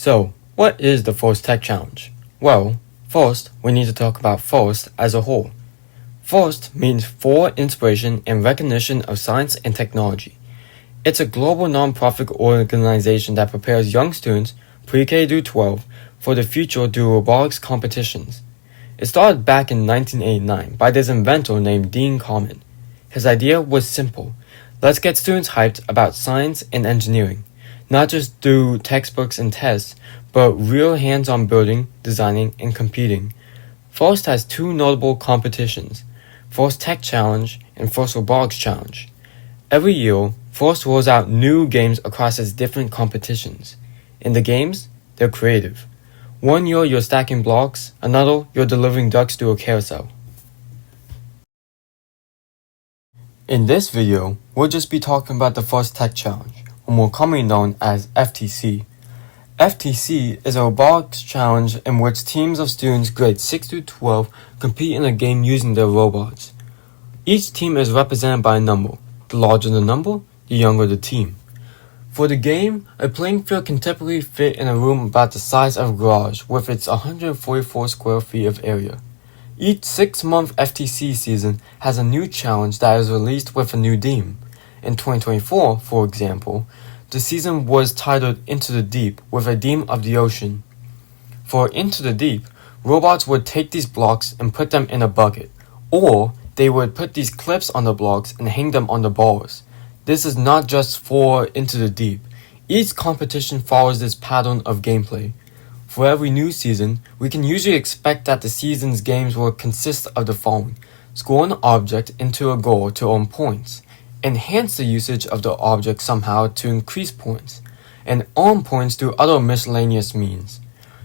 So, what is the FIRST Tech Challenge? Well, first, we need to talk about FIRST as a whole. FIRST means for inspiration and recognition of science and technology. It's a global nonprofit organization that prepares young students, pre-K through 12, for the future through robotics competitions. It started back in 1989 by this inventor named Dean Kamen. His idea was simple. Let's get students hyped about science and engineering, not just through textbooks and tests, but real hands-on building, designing, and competing. FIRST has two notable competitions, FIRST Tech Challenge and FIRST Robotics Challenge. Every year, FIRST rolls out new games across its different competitions. In the games, they're creative. One year you're stacking blocks, another you're delivering ducks to a carousel. In this video, we'll just be talking about the FIRST Tech Challenge, or more commonly known as FTC. FTC is a robotics challenge in which teams of students grades 6 through 12 compete in a game using their robots. Each team is represented by a number. The larger the number, the younger the team. For the game, a playing field can typically fit in a room about the size of a garage with its 144 square feet of area. Each 6-month FTC season has a new challenge that is released with a new theme. In 2024, for example, the season was titled Into the Deep with a theme of the ocean. For Into the Deep, robots would take these blocks and put them in a bucket, or they would put these clips on the blocks and hang them on the bars. This is not just for Into the Deep. Each competition follows this pattern of gameplay. For every new season, we can usually expect that the season's games will consist of the following: score an object into a goal to earn points, enhance the usage of the object somehow to increase points, and earn points through other miscellaneous means.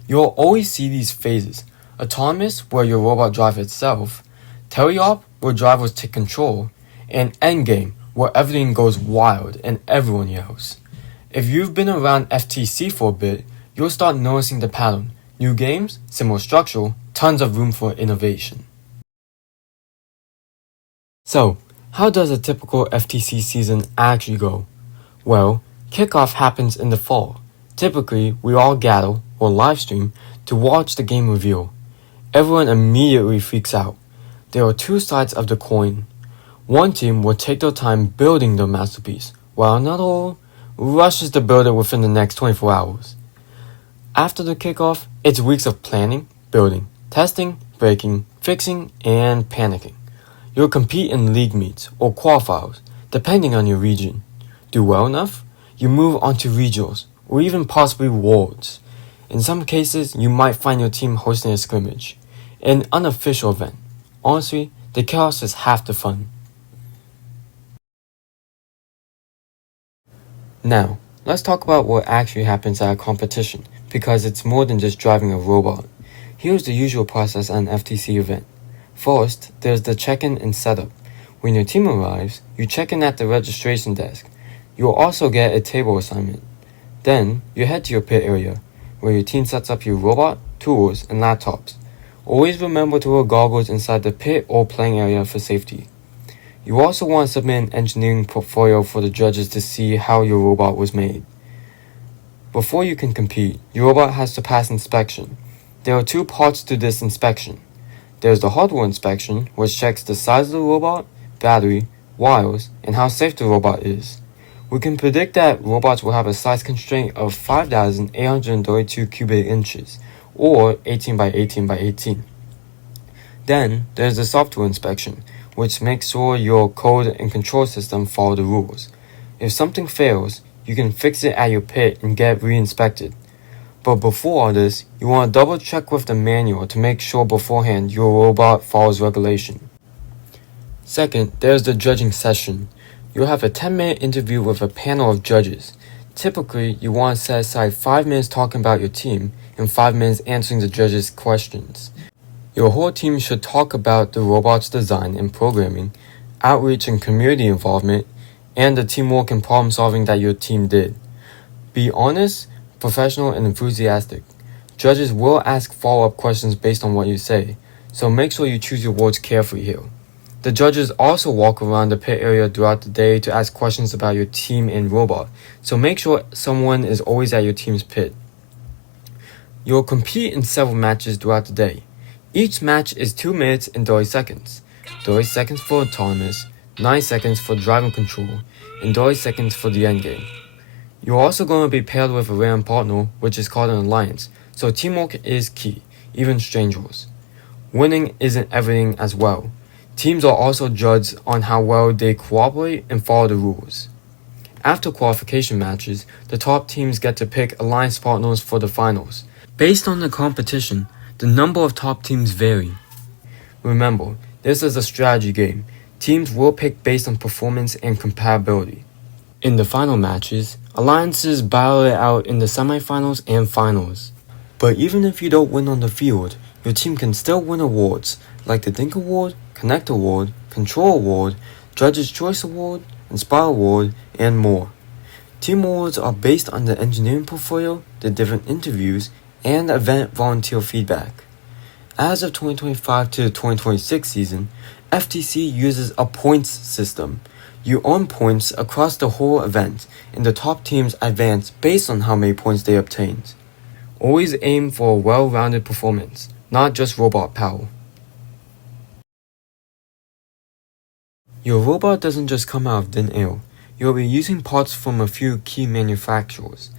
You'll always see these phases: autonomous, where your robot drives itself; teleop, where drivers take control; and endgame, where everything goes wild and everyone yells. If you've been around FTC for a bit, you'll start noticing the pattern. New games, similar structure, tons of room for innovation. So, how does a typical FTC season actually go? Well, Kickoff happens in the fall. Typically, we all gather, or live stream, to watch the game reveal. Everyone immediately freaks out. There are two sides of the coin. One team will take their time building their masterpiece, while another rushes to build it within the next 24 hours. After the kickoff, it's weeks of planning, building, testing, breaking, fixing, and panicking. You'll compete in league meets or qualifiers, depending on your region. Do well enough, you move on to regionals, or even possibly worlds. In some cases, you might find your team hosting a scrimmage, an unofficial event. Honestly, the chaos is half the fun. Now, let's talk about what actually happens at a competition, because it's more than just driving a robot. Here's the usual process at an FTC event. First, there's the check-in and setup. When your team arrives, you check in at the registration desk. You'll also get a table assignment. Then, you head to your pit area, where your team sets up your robot, tools, and laptops. Always remember to wear goggles inside the pit or playing area for safety. You also want to submit an engineering portfolio for the judges to see how your robot was made. Before you can compete, your robot has to pass inspection. There are two parts to this inspection. There's the hardware inspection, which checks the size of the robot, battery, wires, and how safe the robot is. We can predict that robots will have a size constraint of 5,832 cubic inches, or 18 by 18 by 18. Then, there's the software inspection, which makes sure your code and control system follow the rules. If something fails, you can fix it at your pit and get re-inspected. But before all this, you want to double check with the manual to make sure beforehand your robot follows regulation. Second, there's the judging session. You'll have a 10-minute interview with a panel of judges. Typically, you want to set aside 5 minutes talking about your team and 5 minutes answering the judges' questions. Your whole team should talk about the robot's design and programming, outreach and community involvement, and the teamwork and problem solving that your team did. Be honest, professional, and enthusiastic. Judges will ask follow-up questions based on what you say, so make sure you choose your words carefully here. The judges also walk around the pit area throughout the day to ask questions about your team and robot, so make sure someone is always at your team's pit. You'll compete in several matches throughout the day. Each match is 2 minutes and 30 seconds. 30 seconds for autonomous, 9 seconds for driving control, and 30 seconds for the endgame. You're also going to be paired with a random partner, which is called an alliance, so teamwork is key, even strangers. Winning isn't everything as well. Teams are also judged on how well they cooperate and follow the rules. After qualification matches, the top teams get to pick alliance partners for the finals. Based on the competition, the number of top teams vary. Remember, this is a strategy game. Teams will pick based on performance and compatibility. In the final matches, alliances battle it out in the semifinals and finals. But even if you don't win on the field, your team can still win awards like the Think Award, Connect Award, Control Award, Judge's Choice Award, Inspire Award, and more. Team awards are based on the engineering portfolio, the different interviews, and event volunteer feedback. As of 2025 to the 2026 season, FTC uses a points system. You earn points across the whole event, and the top teams advance based on how many points they obtained. Always aim for a well-rounded performance, not just robot power. Your robot doesn't just come out of thin air. You'll be using parts from a few key manufacturers.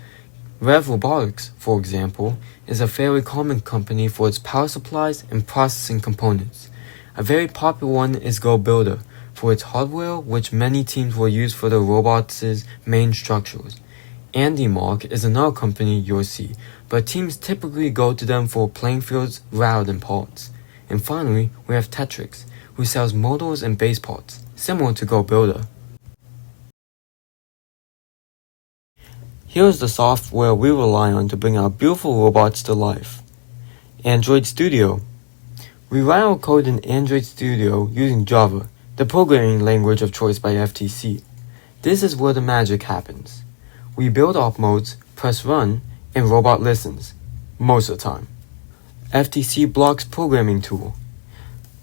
Robotics, for example, is a fairly common company for its power supplies and processing components. A very popular one is GoBuilder, for its hardware, which many teams will use for their robots' main structures. AndyMark is another company you'll see, but teams typically go to them for playing fields rather than parts. And finally, we have Tetrix, who sells motors and base parts, similar to GoBuilder. Here's the software we rely on to bring our beautiful robots to life. Android Studio. We write our code in Android Studio using Java, the programming language of choice by FTC. This is where the magic happens. We build op modes, press run, and robot listens, most of the time. FTC Blocks programming tool.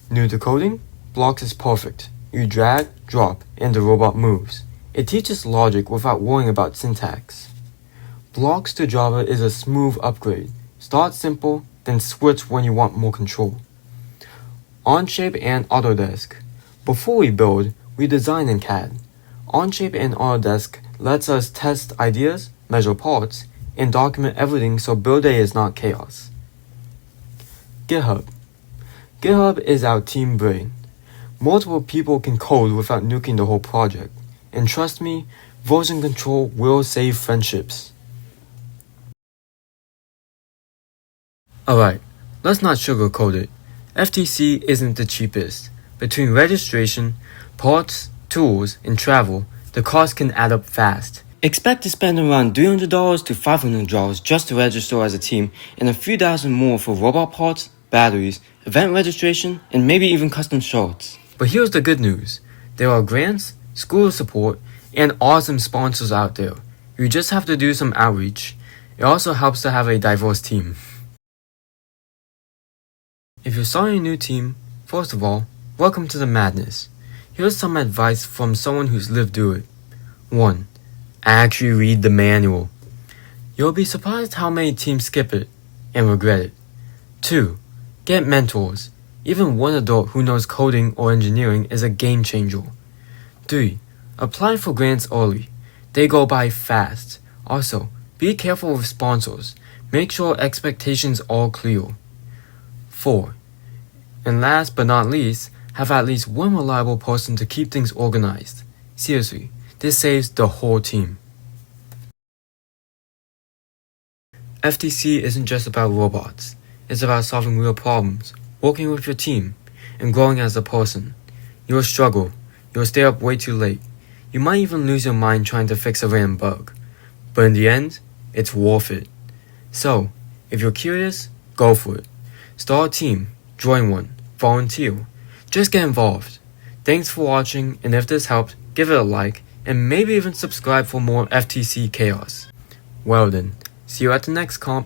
New to coding? Blocks is perfect. You drag, drop, and the robot moves. It teaches logic without worrying about syntax. Blocks to Java is a smooth upgrade. Start simple, then switch when you want more control. Onshape and Autodesk. Before we build, we design in CAD. Onshape and Autodesk lets us test ideas, measure parts, and document everything so build day is not chaos. GitHub. GitHub is our team brain. Multiple people can code without nuking the whole project. And trust me, version control will save friendships. Alright, let's not sugarcoat it. FTC isn't the cheapest. Between registration, parts, tools, and travel, the cost can add up fast. Expect to spend around $300 to $500 just to register as a team, and a few thousand more for robot parts, batteries, event registration, and maybe even custom shirts. But here's the good news. There are grants, school support, and awesome sponsors out there. You just have to do some outreach. It also helps to have a diverse team. If you're starting a new team, first of all, welcome to the madness. Here's some advice from someone who's lived through it. 1. Actually read the manual. You'll be surprised how many teams skip it and regret it. 2. Get mentors. Even one adult who knows coding or engineering is a game changer. 3. Apply for grants early. They go by fast. Also, be careful with sponsors. Make sure expectations are clear. 4. And last but not least, have at least one reliable person to keep things organized. Seriously, this saves the whole team. FTC isn't just about robots. It's about solving real problems, working with your team, and growing as a person. You'll struggle. You'll stay up way too late. You might even lose your mind trying to fix a random bug. But in the end, it's worth it. So, if you're curious, go for it. Start a team, join one, volunteer. Just get involved. Thanks for watching, and if this helped, give it a like, and maybe even subscribe for more FTC chaos. Well then, see you at the next comp.